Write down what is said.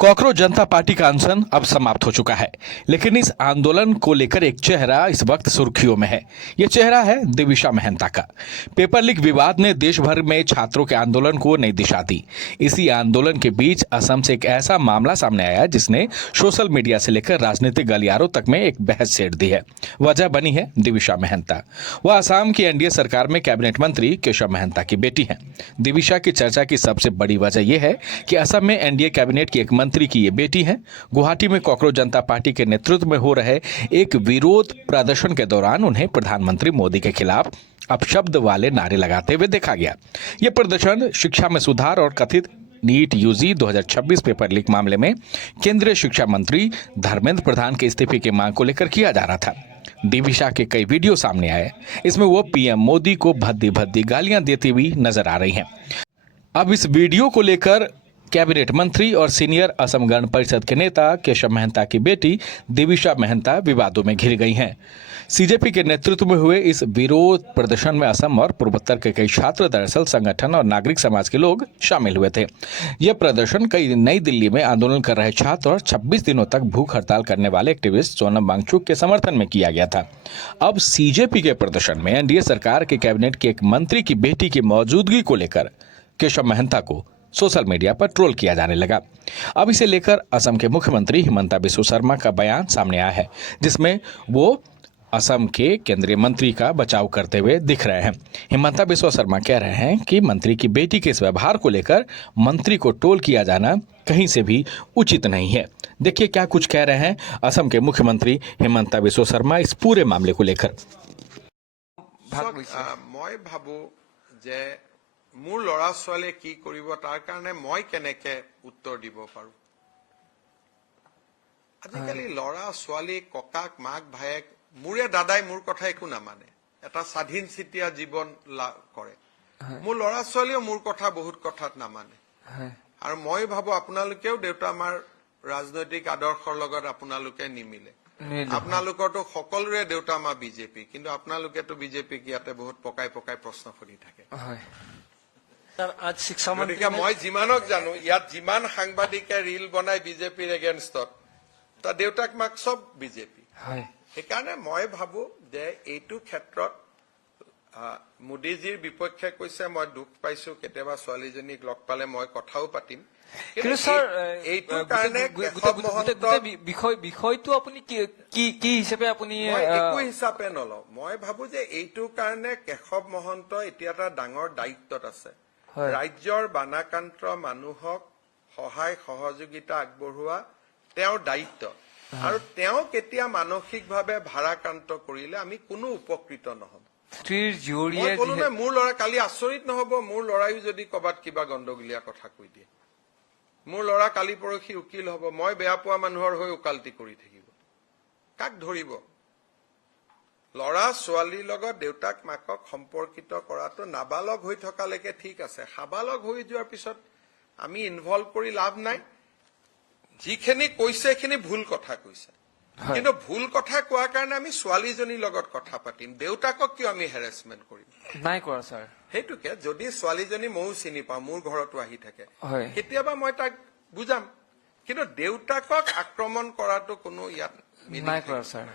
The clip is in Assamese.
कॉकरोच जनता पार्टी का अनशन अब समाप्त हो चुका है, लेकिन इस आंदोलन को लेकर एक चेहरा इस वक्त सुर्खियों में है। यह चेहरा है दिविशा महंता का। पेपर लीक विवाद ने देश भर में छात्रों के आंदोलन को नई दिशा दी। इसी आंदोलन के बीच असम से एक ऐसा मामला सामने आया जिसने सोशल मीडिया से लेकर राजनीतिक गलियारों तक में एक बहस छेड़ दी है। वजह बनी है दिविशा महंता। वह असम की एनडीए सरकार में कैबिनेट मंत्री केशव महंता की बेटी हैं। दिविशा की चर्चा की सबसे बड़ी वजह यह है कि असम में एनडीए कैबिनेट की एक मंत्री की ये बेटी हैं। गुवाहाटी में कॉकरोच जनता पार्टी के नेतृत्व में हो रहे एक विरोध प्रदर्शन के दौरान उन्हें प्रधानमंत्री मोदी के खिलाफ अपशब्द वाले नारे लगाते हुए देखा गया। यह प्रदर्शन शिक्षा में सुधार और कथित नीट यूजी 2026 पेपर लीक मामले में केंद्रीय शिक्षा मंत्री धर्मेंद्र प्रधान के इस्तीफे की मांग को लेकर किया जा रहा था। दिविशा के कई वीडियो सामने आए। इसमें वो पीएम मोदी को भद्दी भद्दी गालियां देती हुई नजर आ रही हैं। अब इस वीडियो को लेकर कैबिनेट मंत्री और सीनियर असम गण परिषद के नेता केशव महंता की बेटी दिविशा महंता विवादों में घिर गई हैं। सीजेपी के नेतृत्व में हुए इस विरोध प्रदर्शन में असम और पूर्वोत्तर के कई छात्र, दरअसल संगठन और नागरिक समाज के लोग शामिल हुए थे। यह प्रदर्शन कई नई दिल्ली में आंदोलन कर रहे छात्र और 26 दिनों तक भूख हड़ताल करने वाले एक्टिविस्ट सोनम वांगचुक के समर्थन में किया गया था। अब सीजेपी के प्रदर्शन में एनडीए सरकार के कैबिनेट के एक मंत्री की बेटी की मौजूदगी को लेकर केशव महंता को सोशल मीडिया पर ट्रोल किया जाने लगा। अब इसे लेकर असम के मुख्यमंत्री हिमंता बिस्वा शर्मा का बयान सामने आया है, जिसमें वो असम के केंद्रीय मंत्री का बचाव करते हुए दिख रहे हैं। हिमंता बिस्वा शर्मा कह रहे हैं कि मंत्री की बेटी के इस व्यवहार को लेकर मंत्री को ट्रोल किया जाना कहीं से भी उचित नहीं है। देखिए क्या कुछ कह रहे हैं असम के मुख्यमंत्री हिमंता बिस्वा शर्मा इस पूरे मामले को लेकर। मैं भाबो जे মোৰ লৰা ছোৱালীয়ে কি কৰিব তাৰ কাৰণে মই কেনেকে উত্তৰ দিব পাৰো। আজিকালি লৰা ছোৱালী ককাক মাক ভায়েক মোৰে দাদাই মোৰ কথা একো নামানে, এটা স্বাধীন চিতিয়া জীৱন কৰে। মোৰ লৰা ছোৱালীও মোৰ কথা বহুত কথাত নামানে। আৰু মই ভাবো আপোনালোকেও দেউতা আমাৰ ৰাজনৈতিক আদৰ্শৰ লগত আপোনালোকে নিমিলে। আপোনালোকৰতো সকলোৰে দেউতা আমাৰ বিজেপি, কিন্তু আপোনালোকেতো বিজেপিক ইয়াতে বহুত পকাই পকাই প্ৰশ্ন সুধি থাকে। গতিকে মই যিমানক জানো ইয়াত যিমান সাংবাদিকে ৰিল বনাই বিজেপিৰ এগেইনষ্টত, তাৰ দেউতাক মাক চব বিজেপি। সেইকাৰণে মই ভাবো যে এইটো ক্ষেত্ৰত মোদীজীৰ বিপক্ষে কৈছে, মই দুখ পাইছো। কেতিয়াবা ছোৱালীজনীক লগ পালে মই কথাও পাতিম। এইটোৰ কাৰণে বিষয়টো আপুনি কি হিচাপে আপুনি একো হিচাপে নলওঁ। মই ভাবো যে এইটোৰ কাৰণে কেশৱ মহন্ত এতিয়া এটা ডাঙৰ দায়িত্বত আছে। ৰাজ্যৰ বানাক্ৰান্ত মানুহক সহায় সহযোগিতা আগবঢ়োৱা তেওঁৰ দায়িত্ব, আৰু তেওঁ কেতিয়া মানসিকভাৱে ভাৰাক্ৰান্ত কৰিলে আমি কোনো উপকৃত নহম। মোৰ ল'ৰা কালি আচৰিত নহব মোৰ ল'ৰাইও যদি কৰবাত কিবা গণ্ডগোলীয়া কথা কৈ দিয়ে। মোৰ ল'ৰা কালি পৰহি উকিল হব, মই বেয়া পোৱা মানুহৰ হৈ ওকালতি কৰি থাকিব। কাক ধৰিব? লৰা ছোৱালীৰ লগত দেউতাক মাকক সম্পৰ্কিত কৰাটো নাবালক হৈ থকালৈকে ঠিক আছে। সাবালক হৈ যোৱাৰ পিছত আমি ইনভলভ কৰি লাভ নাই। যিখিনি কৈছে সেইখিনি ভুল কথা কৈছে, কিন্তু ভুল কথা কোৱাৰ কাৰণে আমি ছোৱালীজনীৰ লগত কথা পাতিম, দেউতাকক কিয় আমি হেৰেচমেণ্ট কৰিম? নাই কৰা ছাৰ। সেইটোকে যদি ছোৱালীজনী ময়ো চিনি পাওঁ, মোৰ ঘৰতো আহি থাকে, কেতিয়াবা মই তাক বুজাম, কিন্তু দেউতাকক আক্ৰমণ কৰাটো কোনো ইয়াত নাই কৰা ছাৰ।